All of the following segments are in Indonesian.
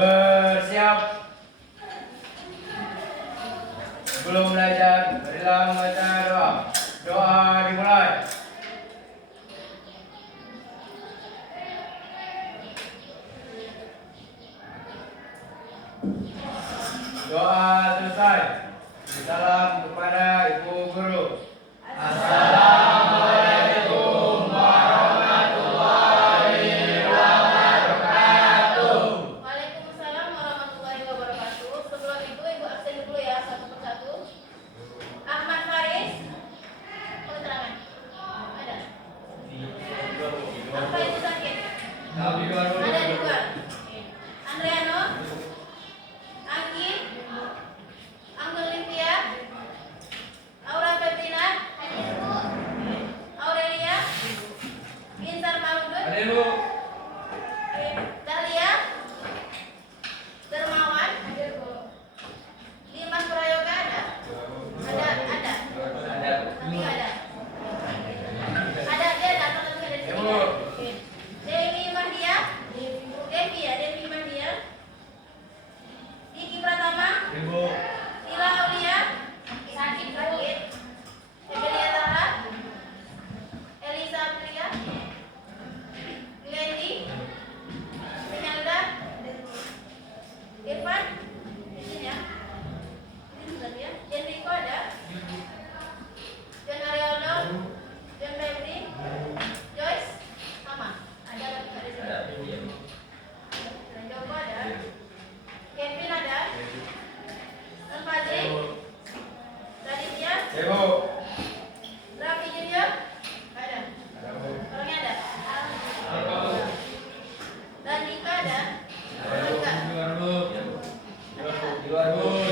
Bersiap. Sebelum belajar, marilah membaca doa. Doa dimulai. Doa selesai. Salam kepada Ibu Guru. Assalamualaikum warahmatullahi wabarakatuh. Waalaikumsalam warahmatullahi wabarakatuh. Sebelum itu Ibu absen dulu ya satu persatu. Ahmad Faris. Keterangan. Ada. Apa itu sakit? Ada di luar. Andriano. Anggi. Anggun Limpia. Aura Febrina. Aurelia. Binsar Maludut. Dahlia. Dermawan. Dimas Prayoga ada? Ada. Tapi nggak ada. Ada dia datang tapi nggak ada di sini. Oke. Dewi Mahdia. Devi Mahdia. Diki Pratama. Tila Aulia. Sakit. Evelia Tara. Elisa Aprilia. Glendi. Penyalda. Irfan. Di sini ya. Ini sebentar ya. Enrico ada. John Arialdo. John Febri. Joyce. Sama. Ada tapi nggak ada di sini. Dan Joko ada. Kevin ada. Dan Fadli. Raditya. Raffi Junior. Nggak ada. Orangnya ada. Dan Dika ada. Enggak. Di luar, Bu.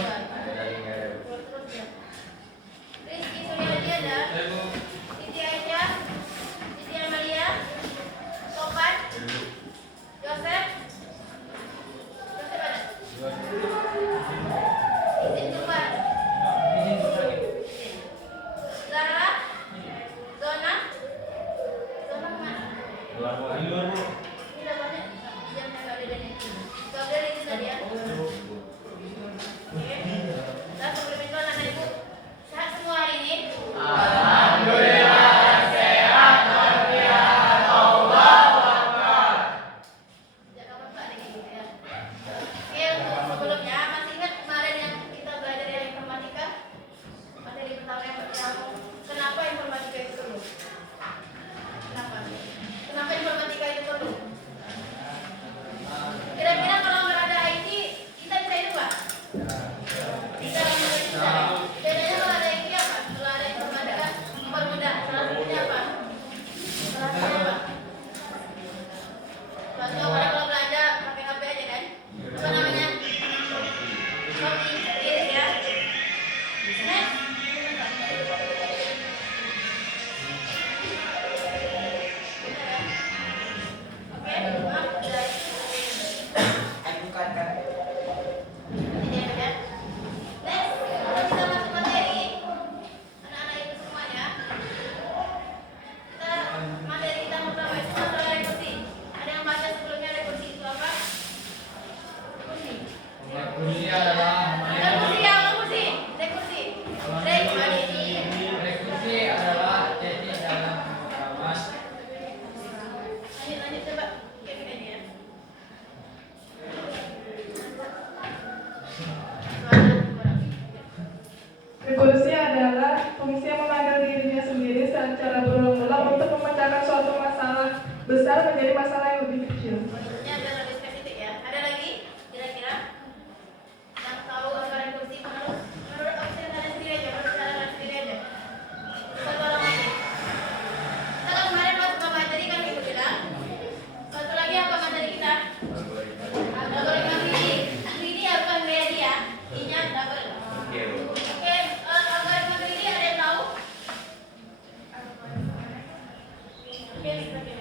Terus ya. Rizky Suryadi ada. Siti Aisyah. Siti Amalia. Topan. Joseph. Ada. Izin keluar. Zara. Zona. Zona kemana? Ini namanya jamnya nggak ada dari ini. Gabriel ini tadi ya. Oke. Kita komplement dulu anak ibu. Sehat semua hari ini. Alhamdulillah sehat walafiat. Allahu Akbar. Jangan lupa ada gitu ya. Oke, untuk sebelumnya masih ingat kemarin yang kita belajar dari informatika? Materi pertama yang kenapa informatika itu perlu? Kenapa informatika itu perlu? Kira-kira kalau nggak ada IT, kita bisa hidup nggak? Bisa, bisa. Bedanya kalau ada IT apa? Kalau ada informatika mempermudah. Salah satunya apa? Kalau orang kalau belanja pakai HP aja kan? Apa namanya? Shopping, iris ya. Next. Oke, maaf, udah. Nanti dia ya. Next, kalau kita masuk materi, anak-anak itu semuanya. Materi kita pertama itu masalah rekursi. Ada yang baca sebelumnya rekursi itu apa? Rekursi. Kursi adalah Rekursi apa kursi? Rekursi. Rekursi adalah teknik dalam pemrograman. Lanjut coba. Oke, begini ya. Rekursi adalah fungsi yang memanggil dirinya sendiri secara berulang-ulang untuk memecahkan suatu masalah besar menjadi masalah yang lebih kecil. Maksudnya ada lebih spesifik ya. Ada lagi kira-kira yang tahu apa rekursi menurut opsi kalian sendiri aja, menurut kalian sendiri aja. Satu orang lagi. Kita kan kemarin pas materi kan ibu bilang. Satu lagi apa materi kita? Algoritma greedy. Greedy apa greedy ya? I-nya double. Oke, algoritma greedy ada yang tahu? Oke, oke.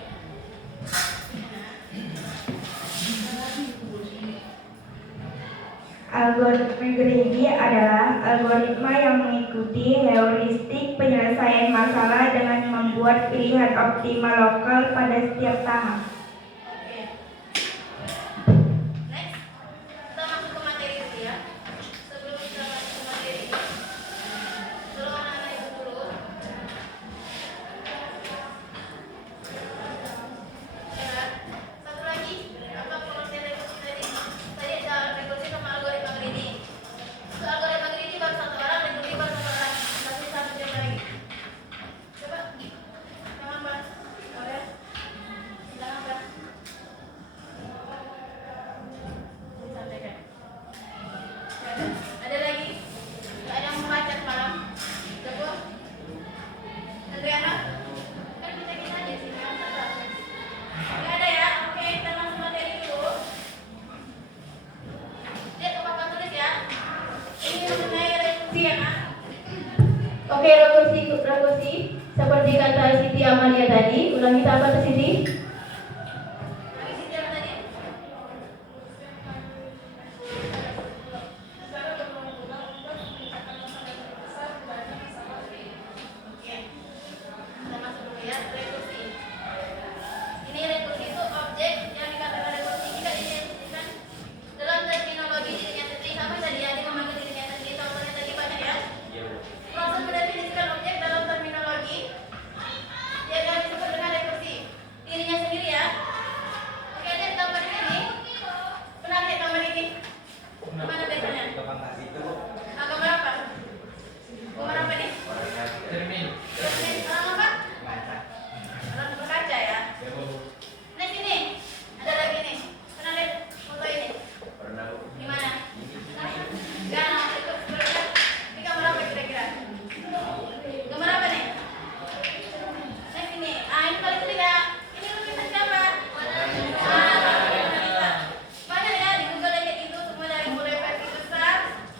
Algoritma greedy adalah algoritma yang mengikuti heuristik penyelesaian masalah dengan membuat pilihan optimal lokal pada setiap tahap. Oke. Next. rekursi ya Kak. Oke, rekursi seperti kata Siti Amalia tadi. Ulangi apa tuh Siti? Siti apa tadi? Oke, kita masuk dulu ya. Rekursi. Ini rekursi itu objek yang dikatakan rekursi jika diidentikan dalam terminologi dirinya sendiri. Sama tadi ya, dia memanggil dirinya sendiri. Contohnya tadi banyak ya. Proses mendefinisikan objek dalam terminologi yang disebut dengan rekursi. Dirinya sendiri ya. Oke, ada gambar ini. Pernah lihat gambar ini? Mana biasanya? Gambar apa? Gambar apa nih? Termin. Orang apa? Orang berkaca ya. Nah sini ada lagi nih. Pernah lihat foto ini? Di mana? Jangan ikut sebenarnya. Ini gambar apa kira-kira? Gambar apa nih? Nah sini. Ini paling ketiga. Ini lukisan siapa? Wanita. Banyak ya di Google kayak gitu, semua dari mulai versi besar,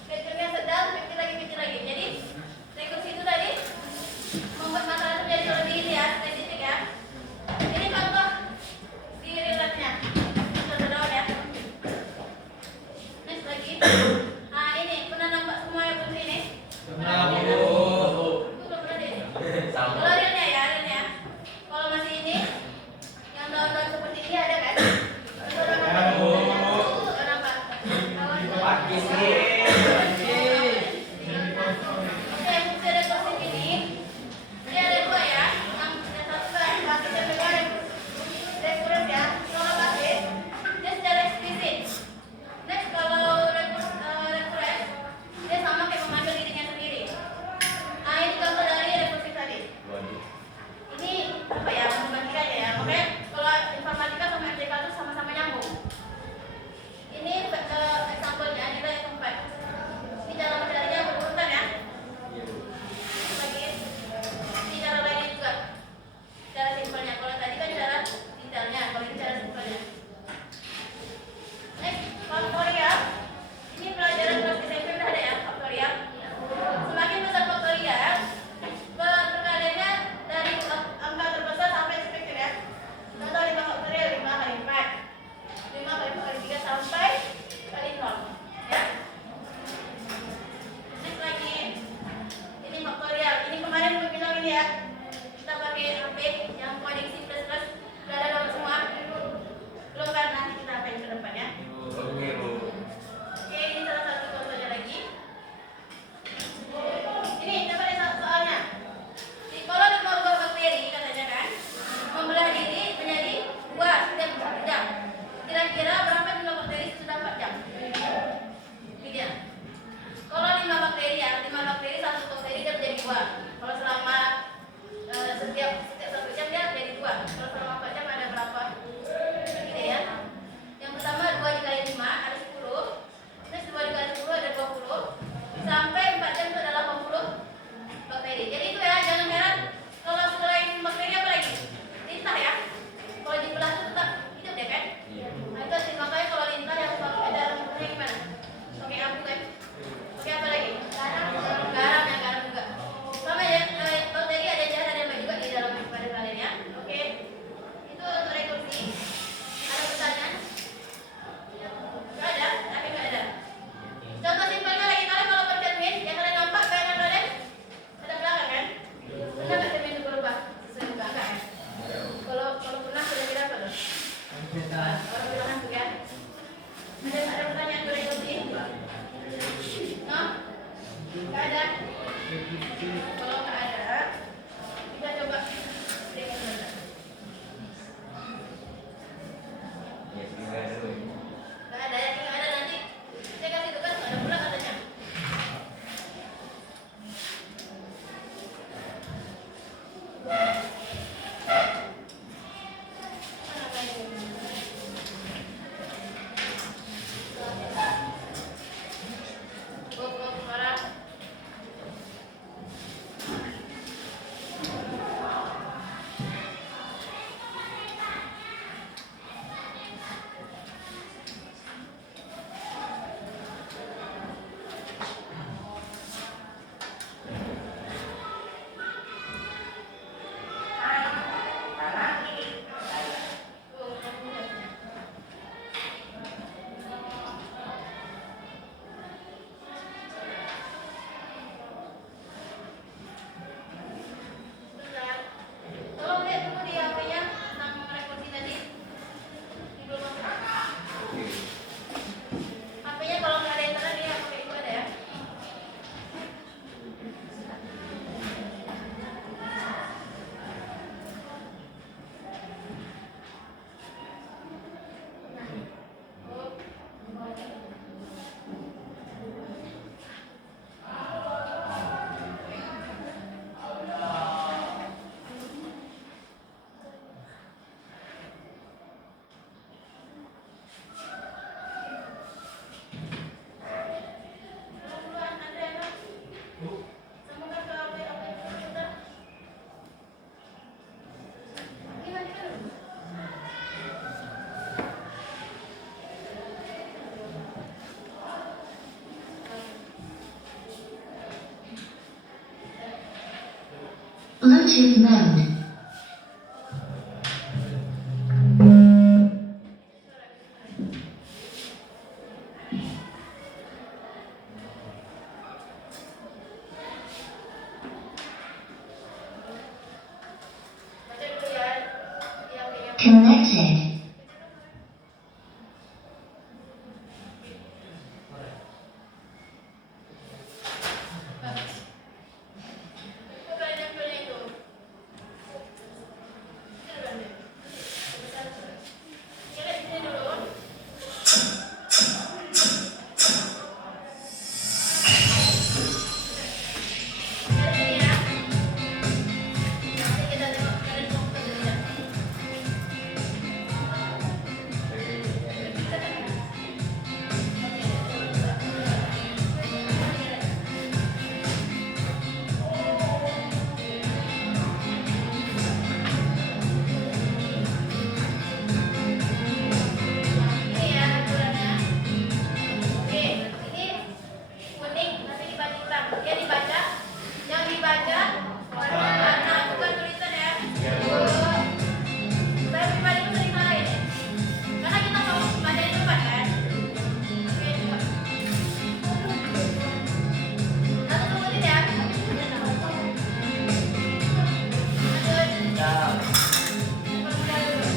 kecilnya sedang, kecil lagi. Jadi rekursi itu tadi membuat masalah itu jadi lebih ini ya, spesifik ya. Ini contoh di relatnya. Contoh doang ya. Next lagi. Ini pernah nampak semua yang belum ini? Belum pernah deh. Kalau realnya ya, realnya. Kalau masih ini, yang daun-daun seperti ini ada kan? Kenapa? Oke, rekursi ini ada dua ya. Yang satu kan basis yang kedua rekursi ya. Kalau basis, dia secara eksplisit. Next kalau rekursi, dia sama kayak memanggil dirinya sendiri. Ini contoh dari rekursi tadi. Ini apa ya? Matematika aja ya. Makanya kalau informatika sama MTK itu sama-sama nyambung. Ini example-nya nilai keempat. Ini cara mencarinya berurutan ya. Lagi ini cara lainnya juga. Cara simpelnya. Kalau tadi kan cara detailnya, kalau ini cara simpelnya. Next, faktorial. Ini pelajaran kelas SMP udah ada ya, faktorial. Semakin besar faktorial, perkaliannya dari angka terbesar sampai ekspektif ya. Contoh 5 faktorial, 5 kali 4, 5 kali 4 kali 3 sampai kali 0 ya. Next lagi, ini faktorial. Ini kemarin gue bilang ini ya, kita pakai HP yang coding C++, udah ada dapat semua. Belum kan, nanti kita apain ke depan ya. Oke, ini salah satu contohnya lagi. Ini coba lihat soalnya. Kalau di keluarga bakteri katanya kan membelah diri menjadi 2 setiap 4 jam. Kira-kira berapa jumlah bakteri sudah 4 jam? Ini dia. Kalau 5 bakteri ya, 5 bakteri satu bakteri dia menjadi 2. Kalau selama setiap 1 jam dia jadi 2. Kalau selama 4 jam ada berapa? Ini ya. Yang pertama 2 dikali 5 ada 10. Terus 2 dikali 10 ada 20. Sampai 4 jam itu ada 80 bakteri. Jadi itu ya, jangan heran kalau selain bakteri apa lagi? Lintah ya. Kalau dibelah itu tetap hidup deh kan? Nah itu sih, makanya kalau lintah yang pakai dalam bentuknya gimana? Pakai abu kan? Pakai apa lagi? Garam juga. Sama ya, bakteri ada jahat ada yang baik juga di dalam pada kalian ya. Oke. Itu untuk rekursi. Ada pertanyaan? Gak ada? Tapi gak ada. Contoh simpelnya lagi, kalian kalau bercermin, yang kalian nampak bayangan kalian ada belakang kan? Pernah nggak cermin itu berubah sesuai belakang ya? Kalau pernah kira-kira apa tuh? Orang bilang hantu ya. Ada pertanyaan ke rekursi? No? Nggak ada. Kalau nggak ada, kita coba cek dulu. Nggak ada ya, nggak ada nanti. Saya kasih tugas nggak ada pula katanya. Marah. Bluetooth mode. Baca dulu ya. Connected. Bukan yang punya itu. Kita di sini dulu. Jadi ini ya. Nanti kita tengok kalian mau kerja. Ini ya aturannya. Oke, ini kuning nanti dibaca ulang. Ya dibaca, yang dibaca warna bukan tulisan ya. Saya pribadi itu sering salah ini. Karena kita mau baca di depan kan. Oke, coba. Satu sebutin ya. Lanjut. Permudah dulu.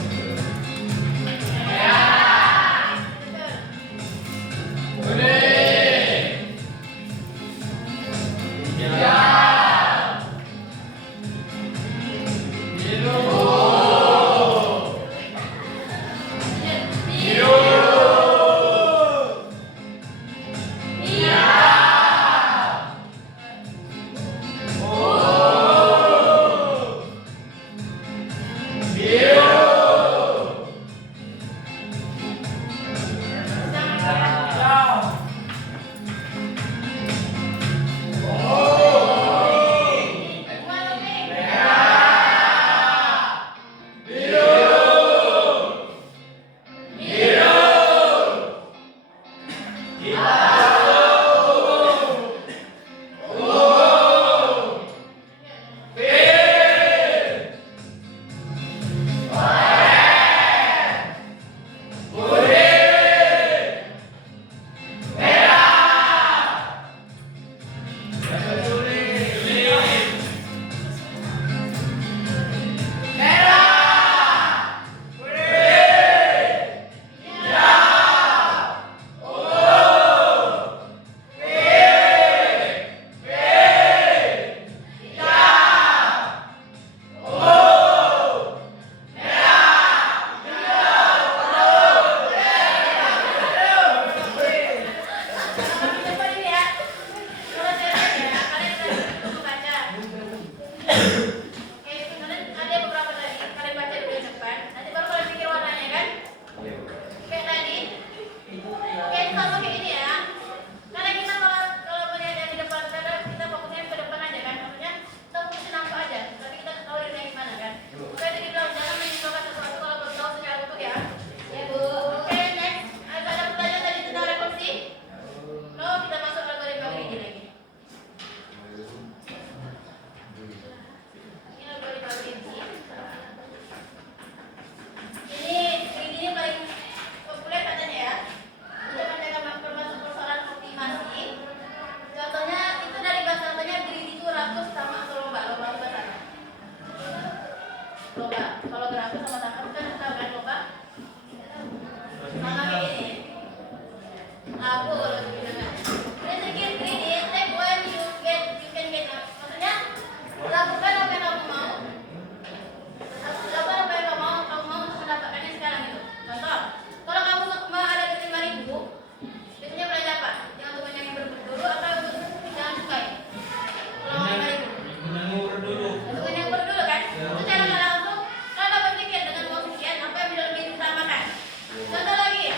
Contoh lagi,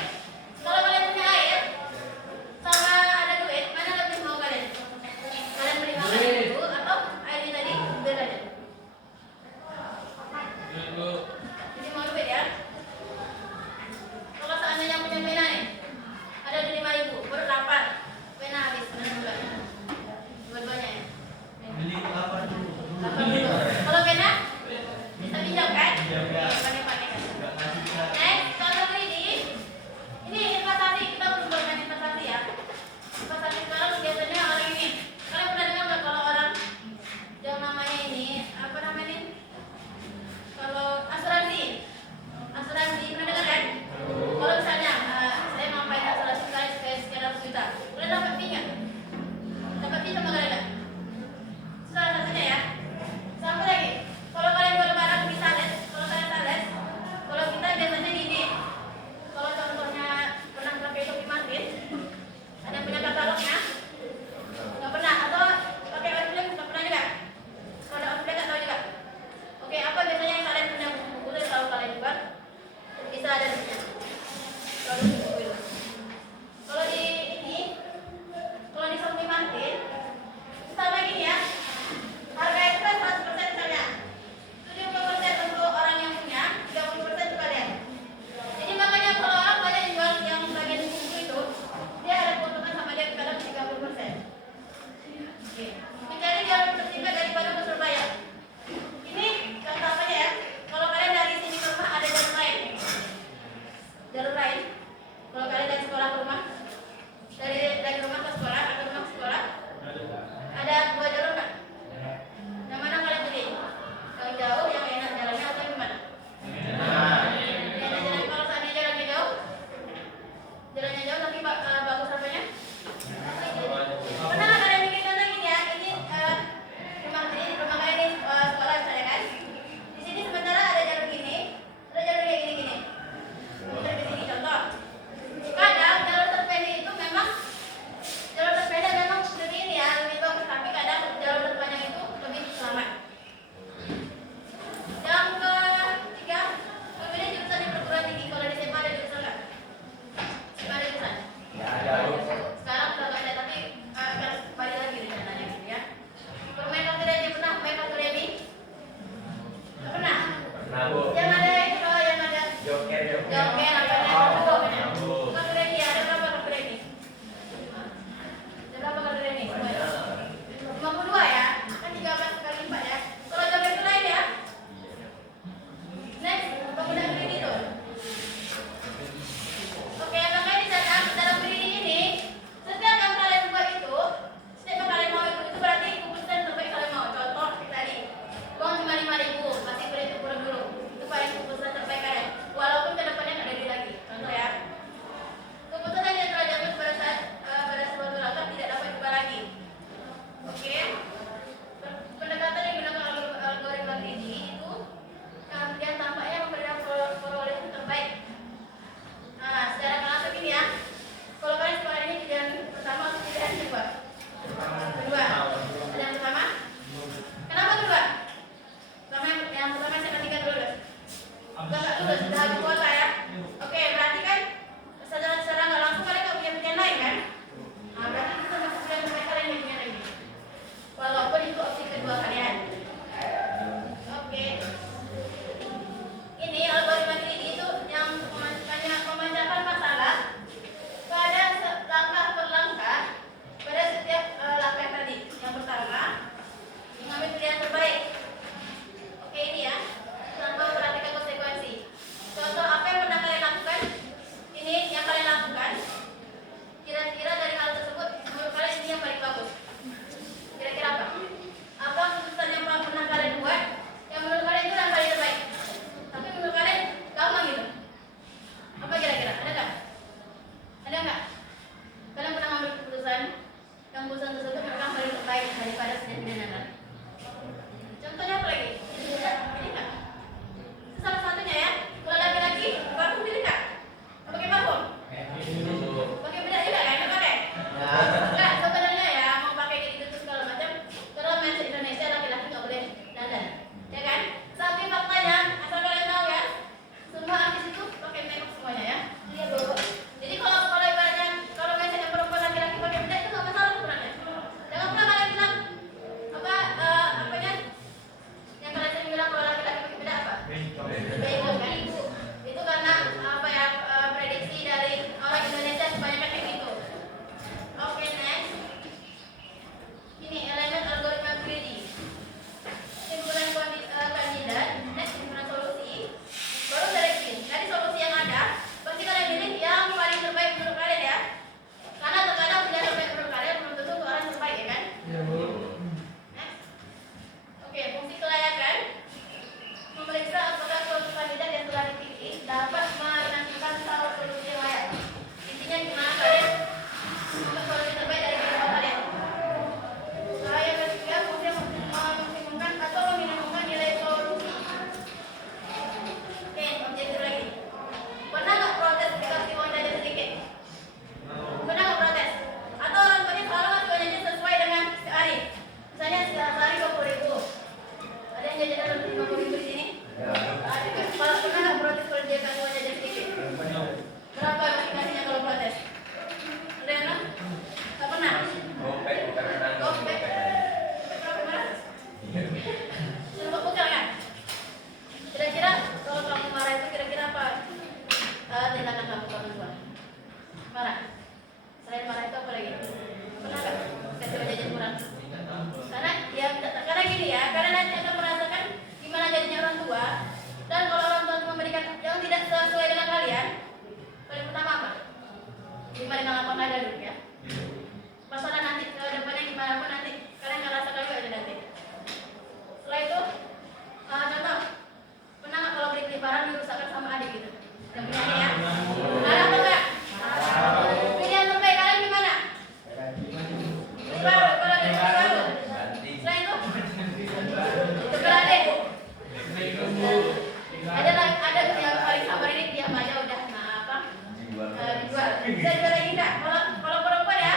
kalau kalian punya air sama ya. Masalah nanti ke depannya gimana pun nanti kalian nggak rasa dulu aja nanti. Setelah itu contoh pernah nggak kalau beli barang dirusakkan sama adik gitu? Yang punya ya? Ada apa enggak? Pilihan terbaik kalian gimana? Beli baru, kalau ada beli baru. Selain itu sebelah adik. Ada yang paling sabar ini diam aja udah. Nah apa? Dijual. Bisa jual lagi enggak? Kalau perempuan ya?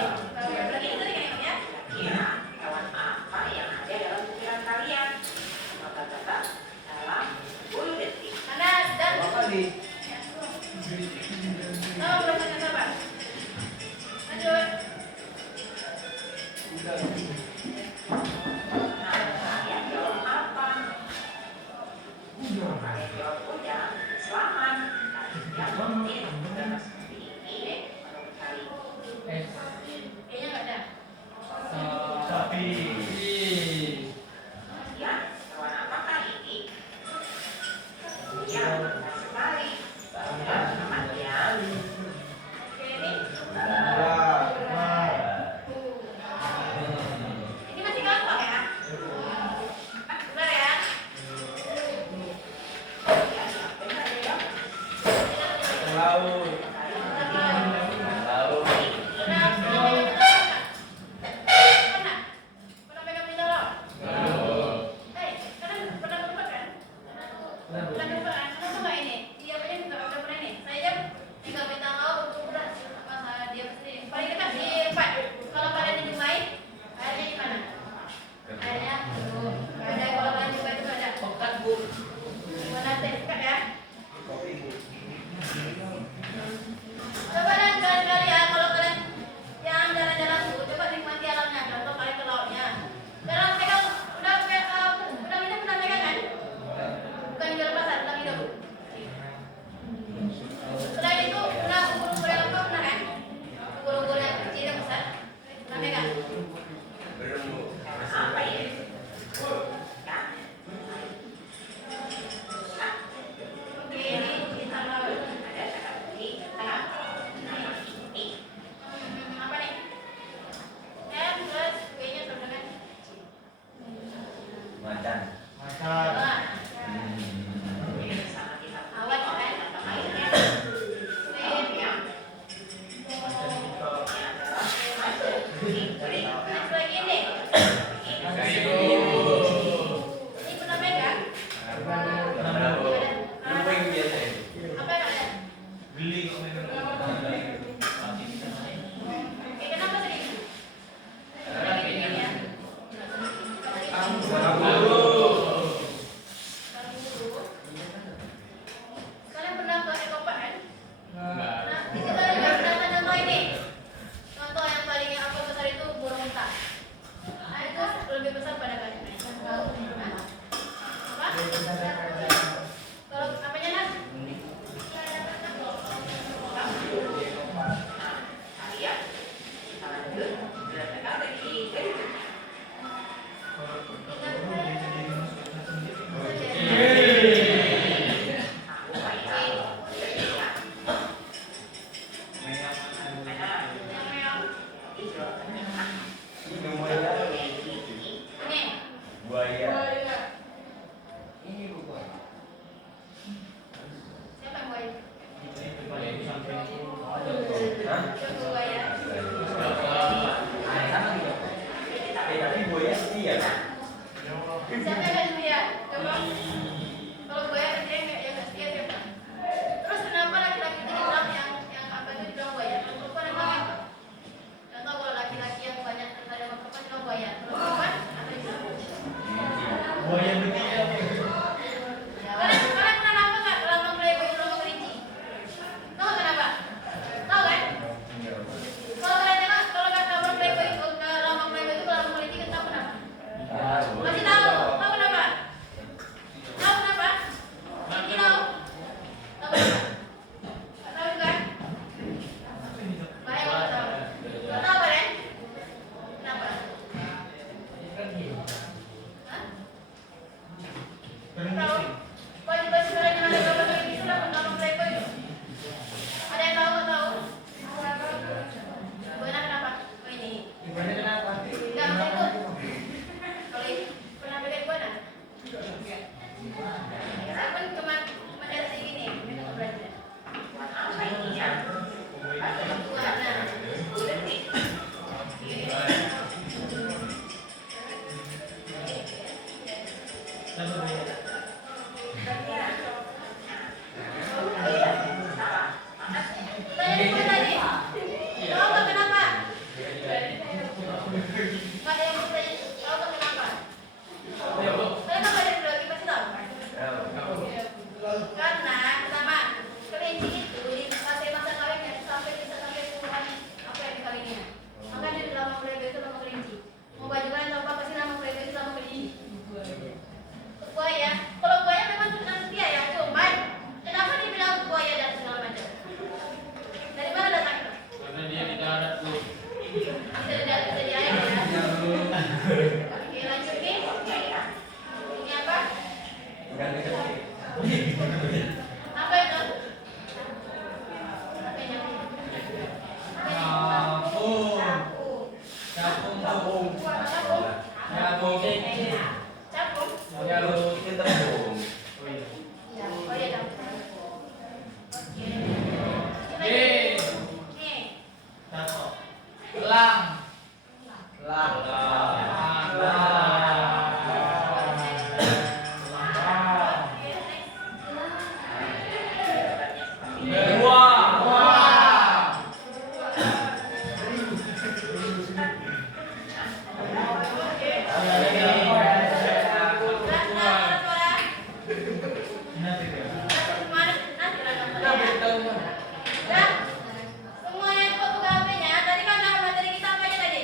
Lagi itu tadi kan ya? Kira hewan apa yang ada dalam pikiran kalian? Maka-kata dalam 10 detik. Anda dan Kali. tahu berapa apa? Lanjut. Nah, kalian jawab apa? Kalian jawab udah. Selamat. Kalian menit. Karena seperti ini menurut kali. Kayaknya nggak ada. Sapi. Kemudian hewan apakah ini? Ya, benar sekali. Selamat ya. Oke, ini. Ini masih gampang ya? Benar ya? Ya, benar ya. Laut. Laut. Pernah pegang mineral? Hei, kalian pernah lupa kan? Pernah lupa kan? Kenapa nggak ini? Dia ini nggak pernah nih. Saya aja tinggal minta tahu untuk beras sama dia sendiri. Paling dekat di 4. Kalau kalian dijumpai, airnya di mana? Airnya tuh. Ada kalau kalian juga itu ada. Pekat, Bu. Mana dekat ya? Coba dan kalian kalau kalian yang jalan-jalan dulu, coba nikmati alamnya. Contoh kalian ke lautnya. Jangan pegang, udah minum pernah pegang kan? Bukan di dalam pasar, udah minum. Selain itu, pernah ukur-ukur yang apa pernah kan? Ukur-ukur yang kecil dan besar, pernah pegang? Apa ini? Ya. Oke, ini bintang laut. Ada kata kunci tengah. Nama ini. Apa nih? M plus B-nya sama dengan Macan. Wah, Ini bersama kita. awet kan? Atau airnya. Sweet. Ya. Ini adalah masuk. Ini Next lagi nih. Kayu. Ini pernah pegang? Apa yang biasa? Apa yang ada? Beli. Oke, kenapa sedih? Karena gini ya. Kabur. ada Bu. Bisa diraih ya. Ya Bu. Oke, lanjut nih. Ini apa? Apa itu? Apa ini? Capung. Capung Bu. Capung. Ya Bu. Capung. Ya Bu. Oh iya, capung. Oke. Nih. Nih. Lang. Lang. Semuanya buka HP-nya. Tadi kan nama materi kita apa aja tadi?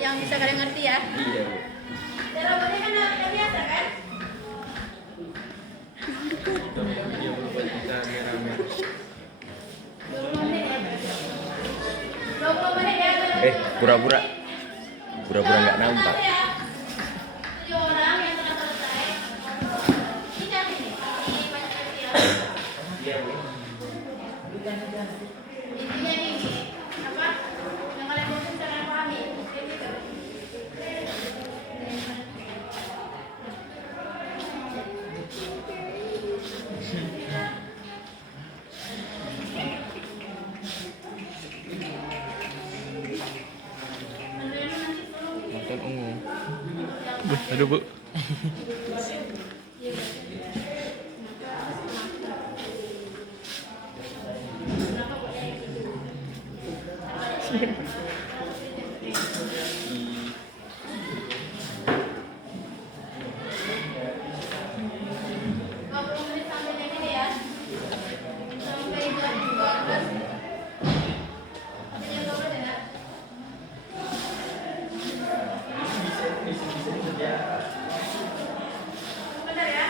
yang bisa kalian ngerti ya. Iya. Dan robotnya kan udah biasa kan? Dia buat kita rame-rame. 20 menit ya. 20 menit ya. Pura-pura nggak nampak. 7 orang yang sudah selesai. Ini cantik nih. Ini banyak kali ya. Intinya ini apa? Yang kalian bosan kalian pahami. Kayak gitu. Nonton ungu. Aduh, Bu. Benar ya?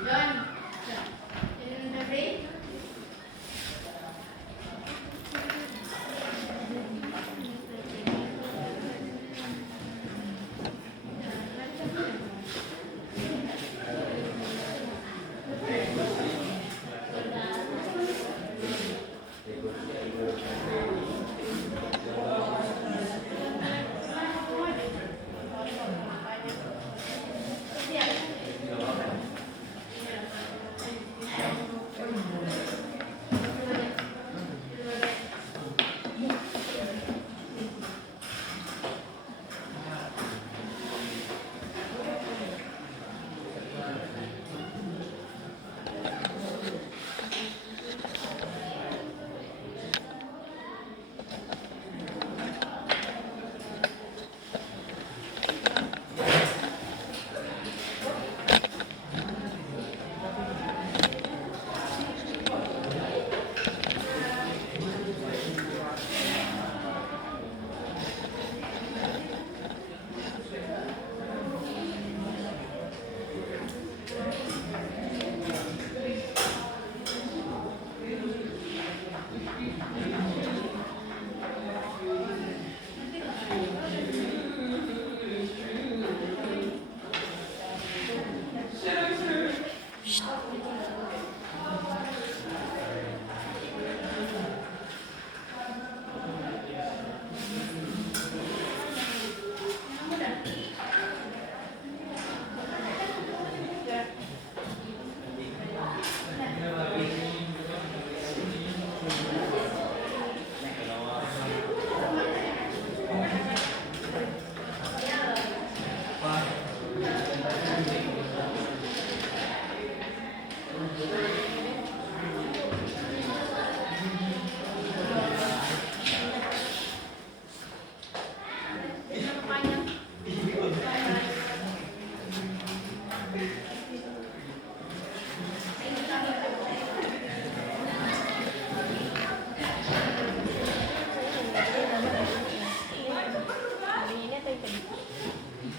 John, in the break.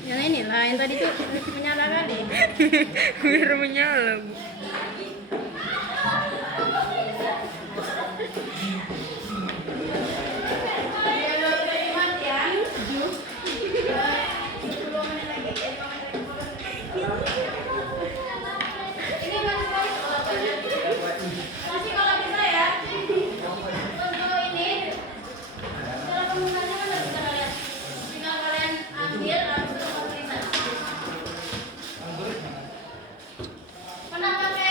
Yang ini lah, yang tadi tuh masih menyala kali. Biar menyala, Bu. Pernah pakai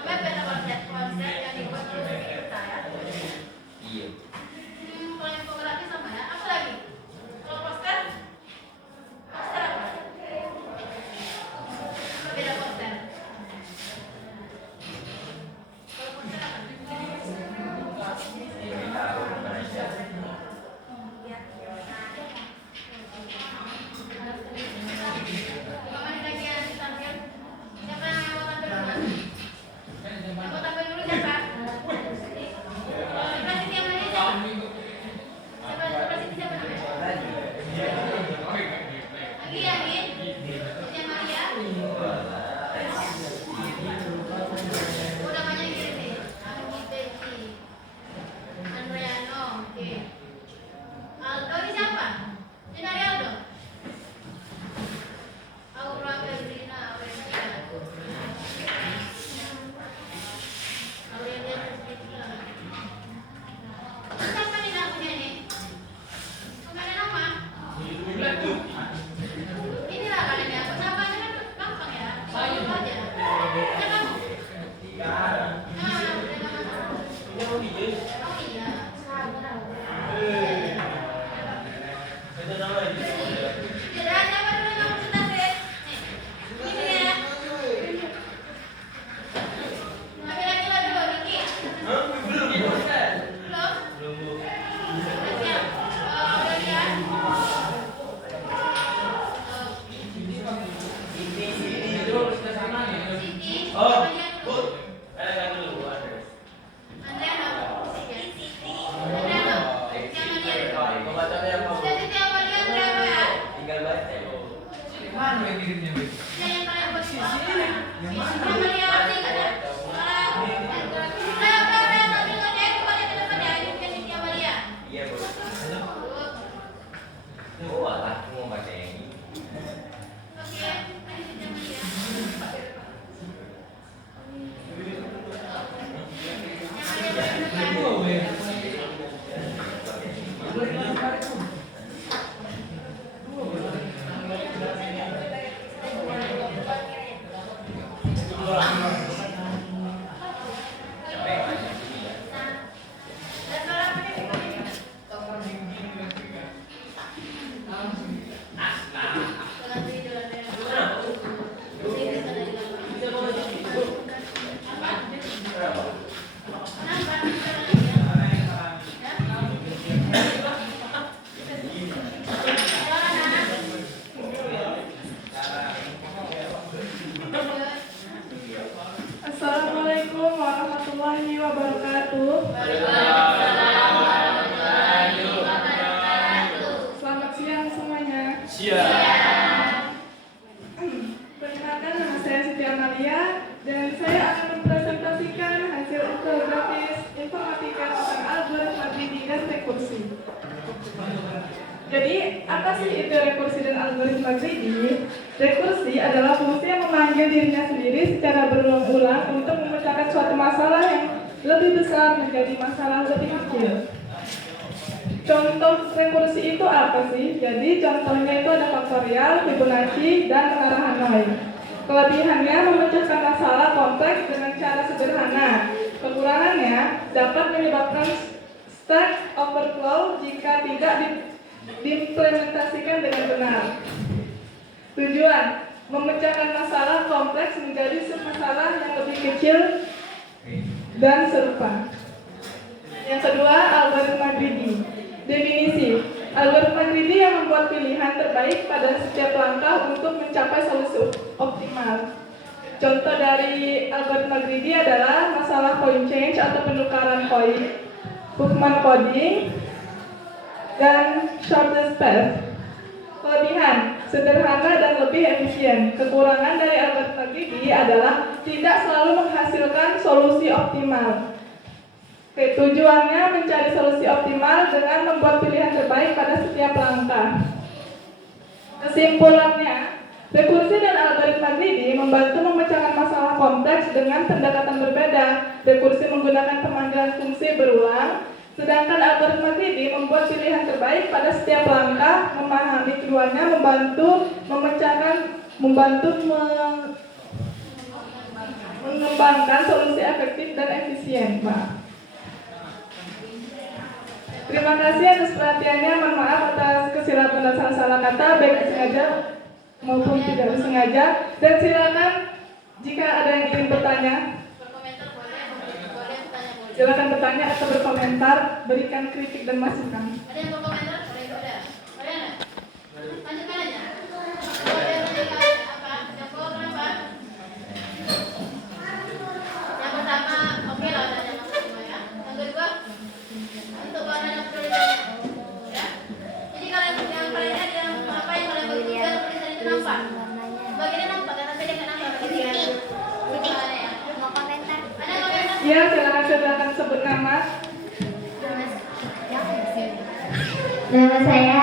Namanya peta konsep yang dibuat oleh kita. bibirnya, Bib. Nah, yang kalian buat itu apa? Yang Amalia ngerti nggak ya? Udah, sambil ngerjain coba lihat ke depan ya. Ini bukan Siti Amalia. Iya, Bu. Tuh. Oh, alah, aku mau baca yang ini. Oke, ini Siti Amalia. Yang Amalia paling depan. Oh, Bib. Assalamualaikum warahmatullahi wabarakatuh. Selamat siang semuanya. Perkenalkan, nama saya Siti Amalia dan saya akan mempresentasikan hasil infografis informatika tentang algoritma greedy dan rekursi. Jadi, apa sih itu rekursi dan algoritma greedy? Rekursi adalah fungsi yang memanggil dirinya sendiri secara berulang-ulang untuk memecahkan suatu masalah yang lebih besar menjadi masalah lebih kecil. Contoh rekursi itu apa sih? Jadi contohnya itu ada faktorial, Fibonacci, dan pengarahan lain. Kelebihannya memecahkan masalah kompleks dengan cara sederhana. Kekurangannya dapat menyebabkan stack overflow jika tidak diimplementasikan dengan benar. Tujuan: memecahkan masalah kompleks menjadi submasalah yang lebih kecil dan serupa. Yang kedua, algoritma greedy. Definisi: algoritma greedy yang membuat pilihan terbaik pada setiap langkah untuk mencapai solusi optimal. Contoh dari algoritma greedy adalah masalah coin change atau penukaran koin, Huffman coding, dan shortest path. Kelebihan: sederhana dan lebih efisien. Kekurangan dari algoritma greedy adalah tidak selalu menghasilkan solusi optimal. Tujuannya mencari solusi optimal dengan membuat pilihan terbaik pada setiap langkah. Kesimpulannya, rekursi dan algoritma greedy membantu memecahkan masalah kompleks dengan pendekatan berbeda. Rekursi menggunakan pemanggilan fungsi berulang, sedangkan algoritma greedy membuat pilihan terbaik pada setiap langkah. Memahami keduanya mengembangkan solusi efektif dan efisien, Pak. Terima kasih atas perhatiannya. Mohon maaf atas kesilapan dan salah-salah kata, baik sengaja maupun tidak sengaja. Dan silakan jika ada yang ingin bertanya, Berkomentar boleh bertanya boleh. silakan bertanya atau berkomentar, berikan kritik dan masukan. Ada yang berkomentar? Boleh. Boleh nggak? Lanjutkan aja. Boleh menanyakan apa? Yang kenapa? Yang pertama, oke lah tanya masuk semua ya. Yang kedua, untuk bahan yang perlu ditanya. Ya. Jadi kalian yang apa yang kalian bagi tiga tulisan itu nampak. Bagiannya nampak karena saya nggak nampak gitu ya. Mau komentar? Ada komentar? Ya, silakan sebut nama. Nama saya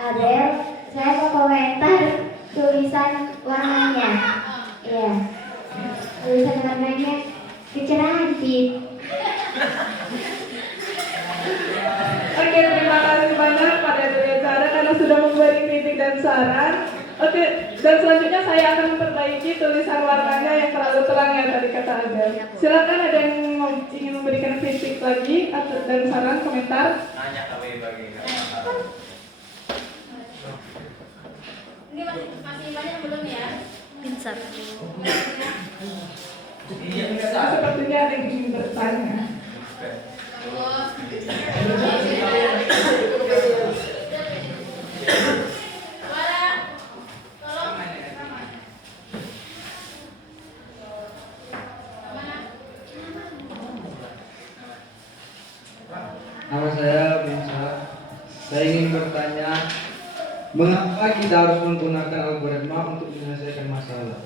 Adel. Saya mau komentar tulisan warnanya. Iya. Tulisan warnanya kecerahan sih. Oke, terima kasih banyak pada Zara karena sudah memberi kritik dan saran. Oke, dan selanjutnya saya akan memperbaiki tulisan warnanya yang terlalu terang ya tadi kata Adel. Silakan ada yang ingin memberikan kritik lagi atau dan saran komentar. Nanya ke bagi. Ini masih banyak yang belum ya? Pinsar. Iya, bisa. Sepertinya ada yang ingin bertanya. Bagus. Suara, tolong. Mana? Nama saya Binsa. Saya ingin bertanya Mengapa kita harus menggunakan algoritma untuk menyelesaikan masalah?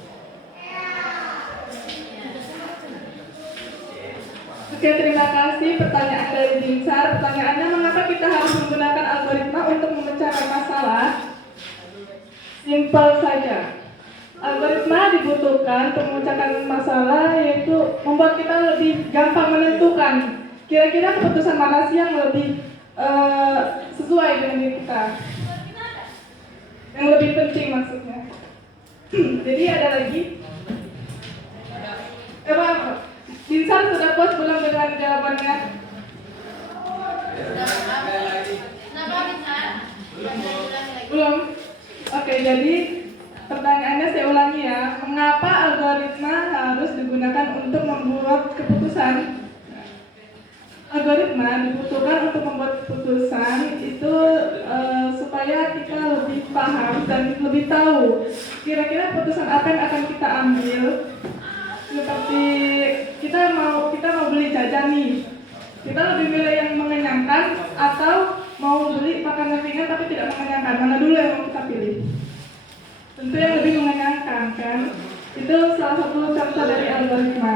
Oke, terima kasih pertanyaan dari Binsar. Pertanyaannya, mengapa kita harus menggunakan algoritma untuk memecahkan masalah? Simpel saja. Algoritma dibutuhkan untuk memecahkan masalah, yaitu membuat kita lebih gampang menentukan kira-kira keputusan mana sih yang lebih sesuai dengan diri kita, yang lebih penting maksudnya. Jadi ada lagi. Binsar sudah puas belum dengan jawabannya? Kenapa bisa? Belum. Oke, jadi pertanyaannya saya ulangi ya. Mengapa algoritma harus digunakan untuk membuat keputusan? Algoritma dibutuhkan untuk membuat keputusan itu supaya kita lebih paham dan lebih tahu kira-kira keputusan apa yang akan kita ambil. Seperti kita mau beli jajan nih, kita lebih milih yang mengenyangkan atau mau beli makanan ringan tapi tidak mengenyangkan, mana dulu yang mau kita pilih? Tentu yang lebih mengenyangkan kan? Itu salah satu contoh dari algoritma.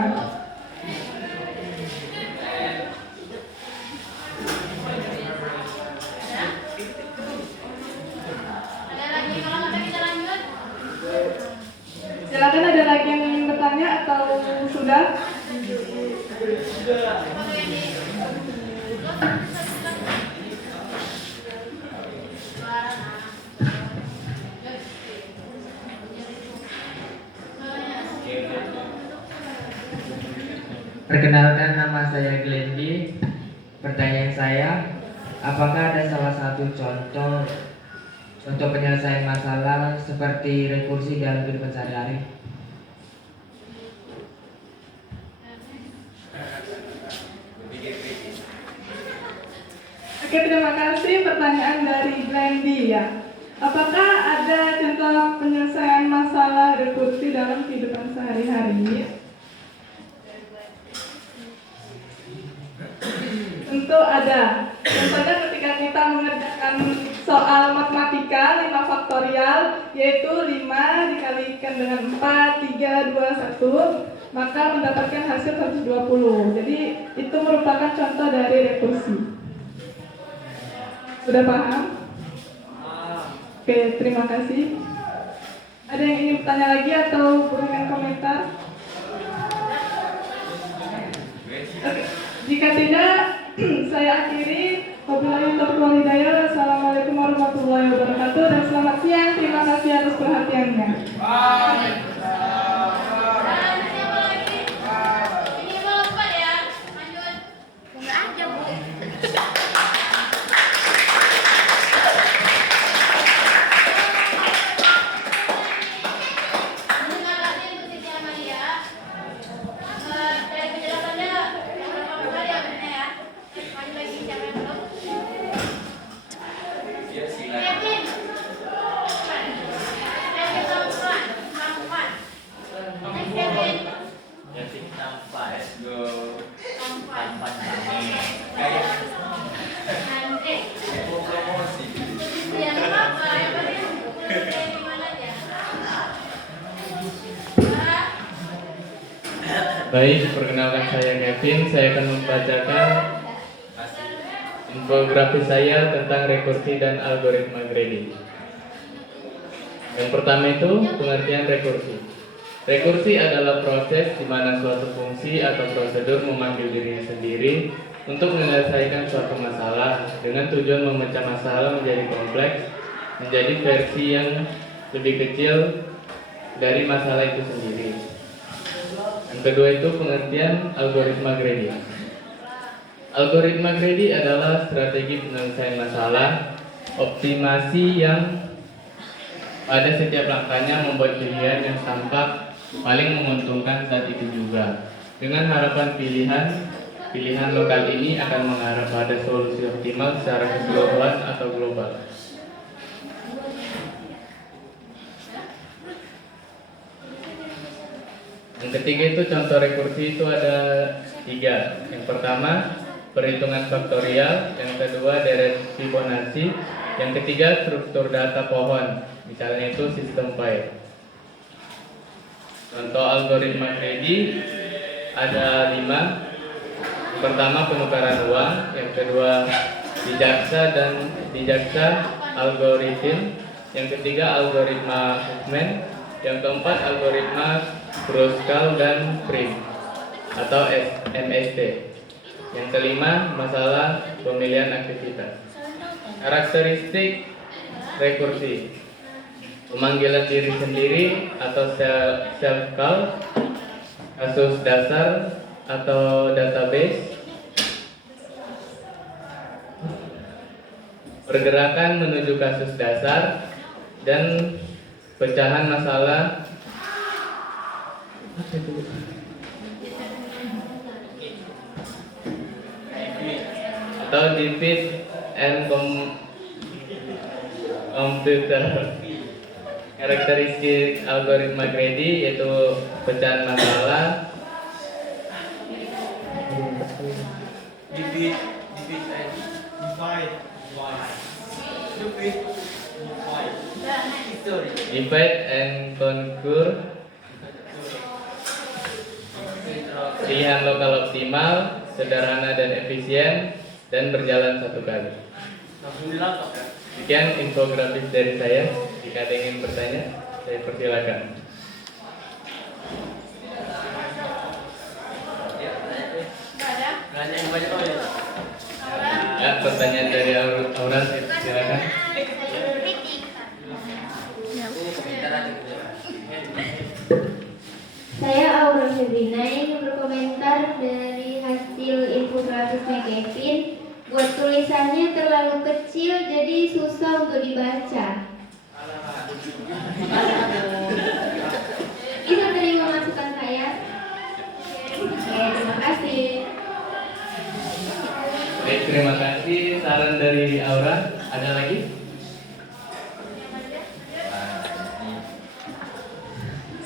Ada lagi, kalau nggak kita lanjut. Silakan, ada lagi yang ingin bertanya atau sudah? Perkenalkan, nama saya Glendy. Pertanyaan saya, apakah ada salah satu contoh penyelesaian masalah seperti rekursi dalam kehidupan sehari-hari? Oke, terima kasih pertanyaan dari Glendy ya. Apakah ada contoh penyelesaian masalah rekursi dalam kehidupan sehari-hari? Tentu ada. Contohnya ketika kita mengerjakan soal matematika 5 faktorial, yaitu 5 dikalikan dengan 4, 3, 2, 1, maka mendapatkan hasil 120. Jadi itu merupakan contoh dari rekursi. Sudah paham? Oke, terima kasih. Ada yang ingin bertanya lagi atau berikan komentar? Oke. Jika tidak, saya akhiri. Wabillahi taufiq wal hidayah. Assalamualaikum warahmatullahi wabarakatuh dan selamat siang. Terima kasih atas perhatiannya. Dan siapa lagi? Ini mau cepat ya. Lanjut. Enggak aja, Bu. Terima kasih untuk Siti Amalia. Dari penjelasannya yang berapa kali ya benernya ya. Maju lagi, siapa yang belum? Ya silakan. Kevin. Kevin perempuan. Next Kevin. Ya sih tanpa let's go. Perempuan. Tanpa nyanyi. Kayak Andre. mau promosi. Ya nggak apa-apa, yang penting kuliah di mana aja. Baik, perkenalkan saya Kevin. Saya akan membacakan infografis saya tentang rekursi dan algoritma grading. Yang pertama itu pengertian rekursi. Rekursi adalah proses di mana suatu fungsi atau prosedur memanggil dirinya sendiri untuk menyelesaikan suatu masalah dengan tujuan memecah masalah menjadi kompleks, menjadi versi yang lebih kecil dari masalah itu sendiri. Yang kedua itu pengertian algoritma Grady. Algoritma Grady adalah strategi penyelesaian masalah optimasi yang pada setiap langkahnya membuat pilihan yang tampak paling menguntungkan saat itu juga. Dengan harapan pilihan lokal ini akan mengarah pada solusi optimal secara keseluruhan atau global. Yang ketiga itu contoh rekursi itu ada 3. Yang pertama perhitungan faktorial, yang kedua deret Fibonacci, Yang ketiga, struktur data pohon, misalnya itu sistem file. Contoh algoritma Grady ada 5. Pertama, penukaran uang. Yang kedua, dijaksa algoritma. Yang ketiga, algoritma Huffman. Yang keempat, algoritma Kruskal dan Prim atau MST. Yang kelima, masalah pemilihan aktivitas. Karakteristik rekursi: pemanggilan diri sendiri atau self-call, kasus dasar atau database, pergerakan menuju kasus dasar, dan pecahan masalah atau divide and computer. Karakteristik algoritma Grady yaitu pecahan masalah, divide and conquer, pilihan lokal optimal, sederhana dan efisien, dan berjalan satu kali. Sekian infografis dari saya. Jika ada yang ingin bertanya, saya persilakan. Ya, pertanyaan dari Aura, silakan. Saya Aura Febrina ingin berkomentar dari hasil infografisnya Kevin. Buat tulisannya terlalu kecil jadi susah untuk dibaca. Bisa terima masukan saya? Oke, terima kasih. Baik, terima kasih. Saran dari Aura, ada lagi?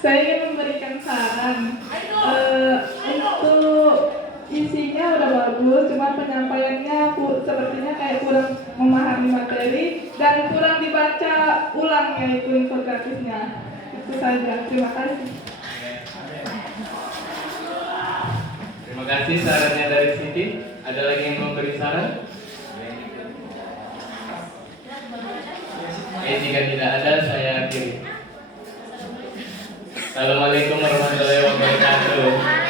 Saya ingin memberikan saran. Untuk isinya udah bagus, cuma penyampaiannya sepertinya kayak kurang memahami materi dan kurang dibaca ulang yaitu infografisnya. Itu saja. Terima kasih. Terima kasih sarannya dari Siti. Ada lagi yang memberi saran? Oke, jika tidak ada, saya akhiri. Assalamualaikum warahmatullahi wabarakatuh.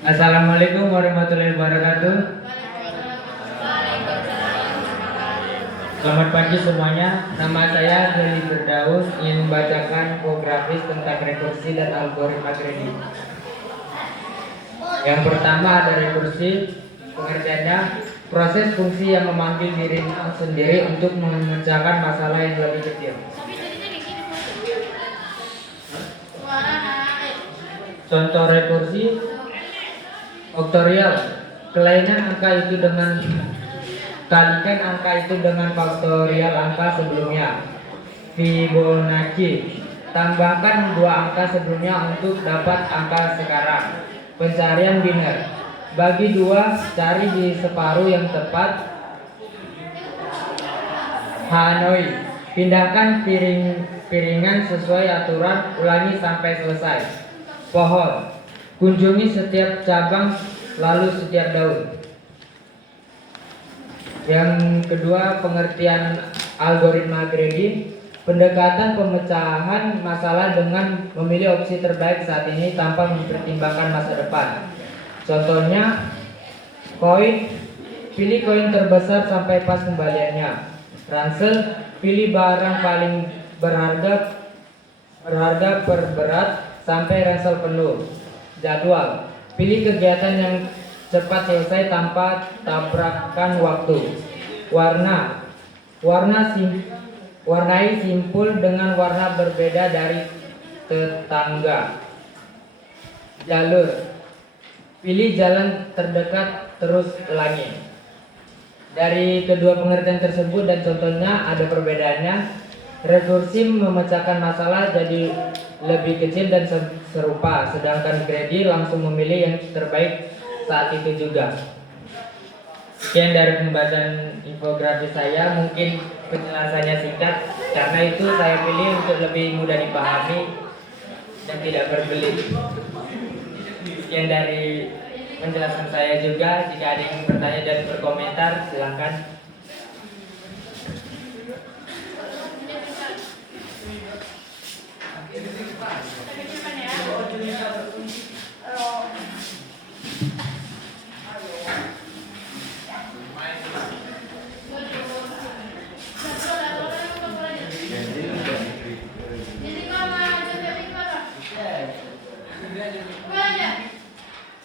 Assalamualaikum warahmatullahi wabarakatuh. Selamat pagi semuanya. Nama saya Heli Firdaus, ingin membacakan infografis tentang rekursi dan algoritma Grady. Yang pertama ada rekursi. Pengertiannya proses fungsi yang memanggil dirinya sendiri untuk memecahkan masalah yang lebih kecil. Contoh rekursi: faktorial, kalikan angka itu dengan faktorial angka sebelumnya. Fibonacci, tambahkan 2 angka sebelumnya untuk dapat angka sekarang. Pencarian biner, bagi 2, cari di separuh yang tepat. Hanoi, pindahkan piringan sesuai aturan, ulangi sampai selesai. Pohon, kunjungi setiap cabang lalu setiap daun. Yang kedua, pengertian algoritma Grady, pendekatan pemecahan masalah dengan memilih opsi terbaik saat ini tanpa mempertimbangkan masa depan. Contohnya, pilih koin terbesar sampai pas kembaliannya. Ransel, pilih barang paling berharga per berat sampai ransel penuh. Jadwal, pilih kegiatan yang cepat selesai tanpa tabrakan waktu. Warnai simpul dengan warna berbeda dari tetangga. Jalur, pilih jalan terdekat terus ulangi. Dari kedua pengertian tersebut dan contohnya ada perbedaannya. Rekursi memecahkan masalah jadi lebih kecil dan serupa, sedangkan Grady langsung memilih yang terbaik saat itu juga. Sekian dari pembahasan infografis saya, mungkin penjelasannya singkat karena itu saya pilih untuk lebih mudah dipahami dan tidak berbelit. Sekian dari penjelasan saya juga. Jika ada yang bertanya dan berkomentar, silakan.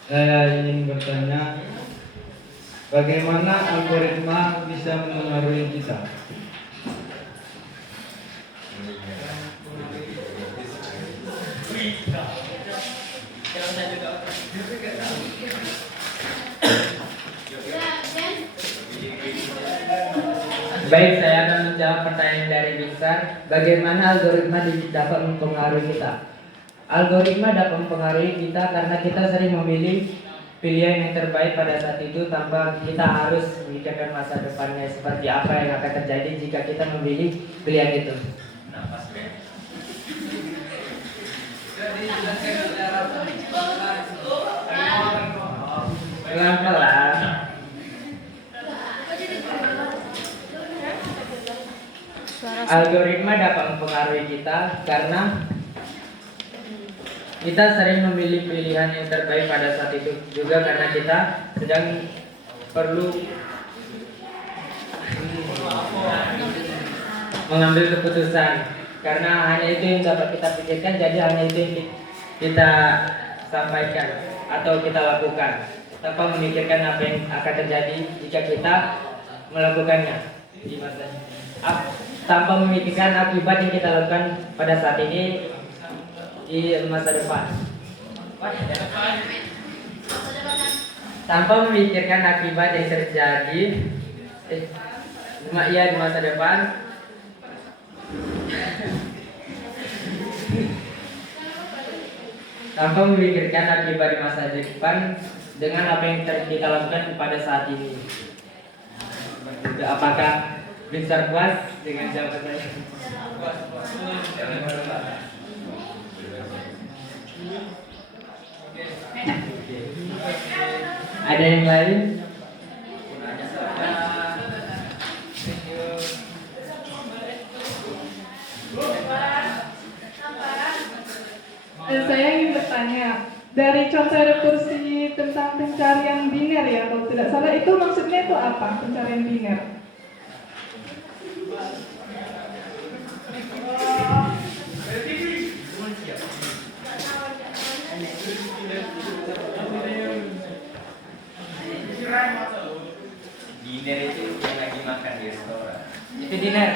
Saya ingin bertanya, bagaimana algoritma bisa mempengaruhi kita? Baik, saya akan menjawab pertanyaan dari Binsar. Bagaimana algoritma dapat mempengaruhi kita? Algoritma dapat mempengaruhi kita karena kita sering memilih pilihan yang terbaik pada saat itu tanpa kita harus memikirkan masa depannya seperti apa yang akan terjadi jika kita memilih pilihan itu. Pelan-pelan. Algoritma dapat mempengaruhi kita karena kita sering memilih pilihan yang terbaik pada saat itu juga karena kita sedang perlu mengambil keputusan karena hanya itu yang dapat kita pikirkan, jadi hanya itu yang kita sampaikan atau kita lakukan tanpa memikirkan apa yang akan terjadi jika kita melakukannya di masa tanpa memikirkan akibat yang kita lakukan pada saat ini di masa depan. Tanpa memikirkan akibat yang terjadi di masa depan. Tanpa memikirkan akibat di masa depan dengan apa yang kita lakukan pada saat ini. Apakah Binsar puas dengan jawaban saya? Ada yang lain? Saya ingin bertanya, dari contoh rekursi tentang pencarian biner ya, kalau tidak salah itu maksudnya itu apa, pencarian biner? Dinner itu yang lagi makan di restoran. Itu dinner.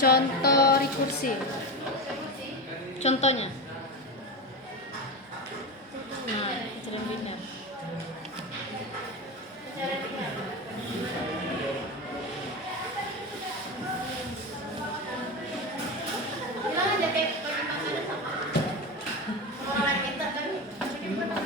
Contoh rekursi. Contohnya. Nah, pencarian biner. Bilang aja kayak bagaimana sama pengelolaan kita kan bagaimana.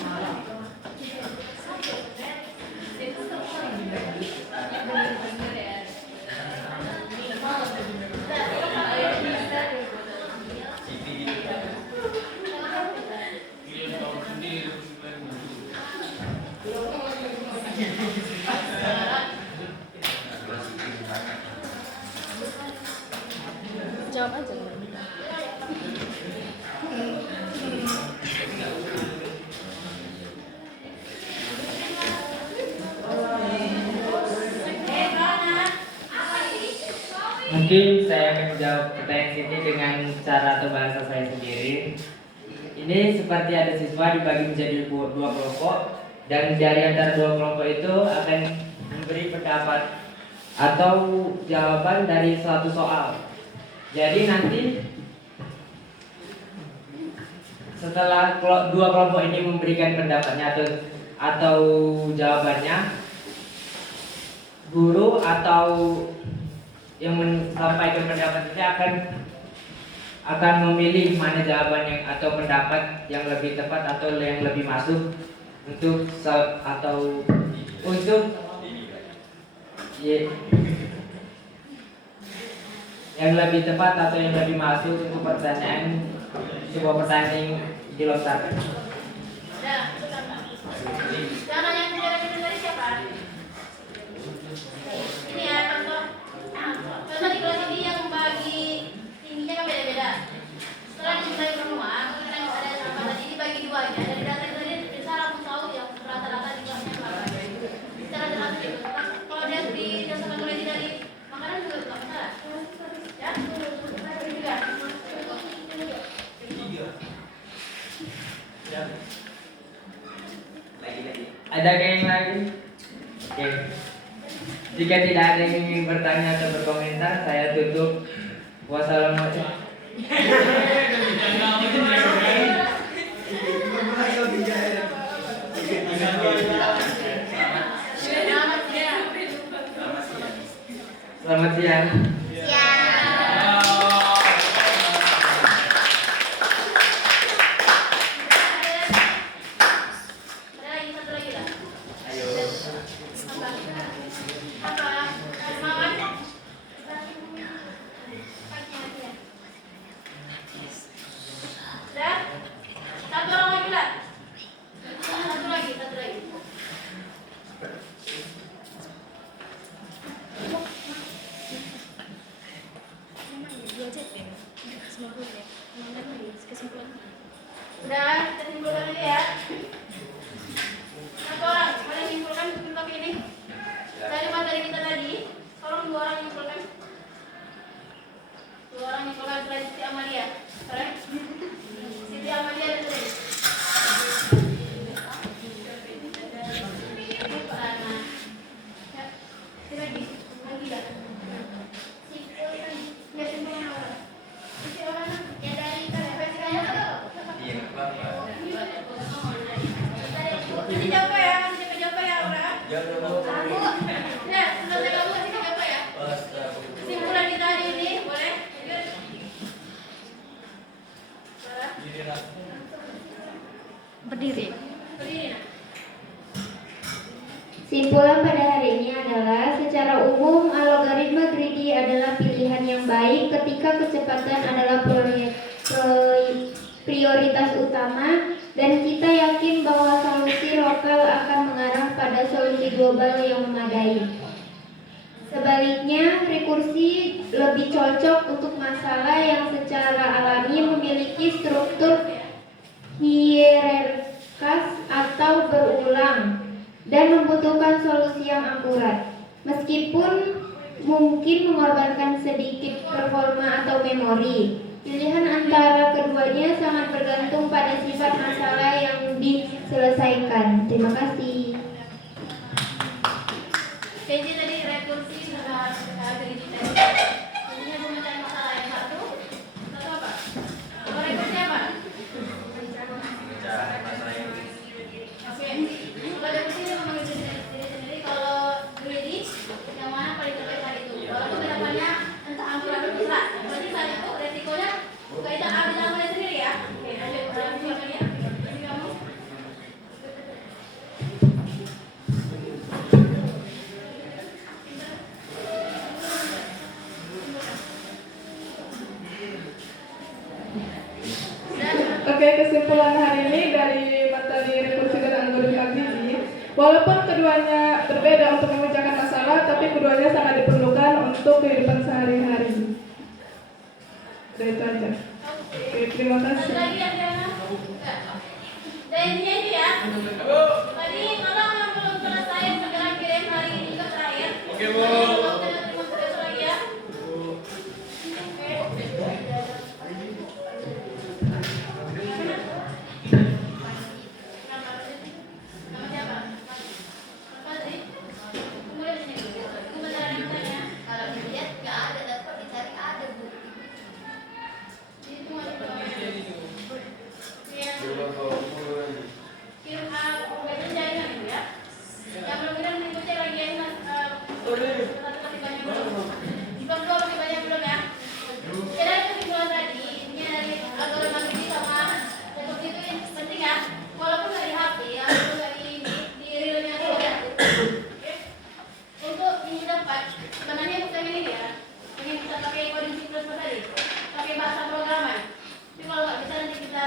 Mungkin saya akan menjawab pertanyaan ini dengan cara atau bahasa saya sendiri. Ini seperti ada siswa dibagi menjadi dua kelompok, dan dari antara dua kelompok itu akan memberi pendapat atau jawaban dari suatu soal. Jadi nanti setelah dua kelompok ini memberikan pendapatnya atau jawabannya, guru atau yang menyampaikan pendapat ini akan memilih mana jawaban yang atau pendapat yang lebih tepat atau yang lebih masuk untuk yang lebih tepat atau yang lebih masuk untuk sebuah pertanyaan yang dilontarkan. Cara yang tidak dari siapa? Ini ya contoh. Contoh di kelas ini yang bagi tingginya kan beda-beda. Setelah dimulai pertemuan, kita ada sama tadi dibagi dua aja. Dari data itu tadi bisa langsung tahu yang rata-rata di kelasnya berapa. Secara jelas itu. Kalau dia didasarkan oleh dari makanan juga nggak masalah. Ya, juga. Ada yang lain? Oke. Jika tidak ada yang ingin bertanya atau berkomentar, saya tutup. Wassalamualaikum. Selamat siang. Udah, kita simpulkan aja ya. Satu orang, kalian simpulkan topik ini. Dari materi kita tadi, tolong dua orang simpulkan. Dua orang simpulkan selain Siti Amalia. Keren? Siti Amalia dan Siti. Berdiri. Simpulan pada hari ini adalah secara umum algoritma greedy adalah pilihan yang baik ketika kecepatan adalah prioritas utama dan kita yakin bahwa solusi lokal akan mengarah pada solusi global yang memadai. Sebaliknya, rekursi lebih cocok untuk masalah yang secara alami memiliki struktur hierarkis atau berulang dan membutuhkan solusi yang akurat. Meskipun mungkin mengorbankan sedikit performa atau memori, pilihan antara keduanya sangat bergantung pada sifat masalah yang diselesaikan. Terima kasih. Jadi tadi rekursi sudah greedy tadi. Ini memecahi masalah yang satu apa? Kalau rekursi apa? Oke, kalau rekursi ini memang diri sendiri. Kalau greedy, yang mana paling terbaik hari itu. Walaupun pendapannya entah ampuran atau tidak, berarti saat itu resikonya kaitan ambil namanya sendiri ya. Oke, ambil orang ya. Kamu. Oke, kesimpulan hari ini dari materi rekursi dan algoritma greedy, walaupun keduanya berbeda untuk memecahkan masalah, tapi keduanya sangat diperlukan untuk kehidupan sehari-hari. Udah itu aja. Oke, terima Satu kasih. lagi Adriana? Enggak. Dan intinya ini ya. Tadi malam yang belum selesai segera kirim hari ini ke terakhir. Oke, Bu. Terima kasih lagi ya. Nama siapa? Apa tadi? Kemudian sini. Kemudian namanya. Kalau dilihat nggak ada, dapat dicari ada, Bu. Itu aja. Kirim bagian jaringan itu ya. Yang belum kirim diikuti lagi yang kasih banyak belum. Belum lebih banyak belum ya. Kira itu kesimpulan tadi. Intinya dari algoritma ini sama rekursi itu yang penting ya. Walaupun dari HP ataupun dari di realnya itu ya. Untuk minggu depan sebenarnya bukan ini ya. Pengen kita pakai coding C++ tadi. Pakai bahasa programan. Tapi kalau nggak bisa nanti kita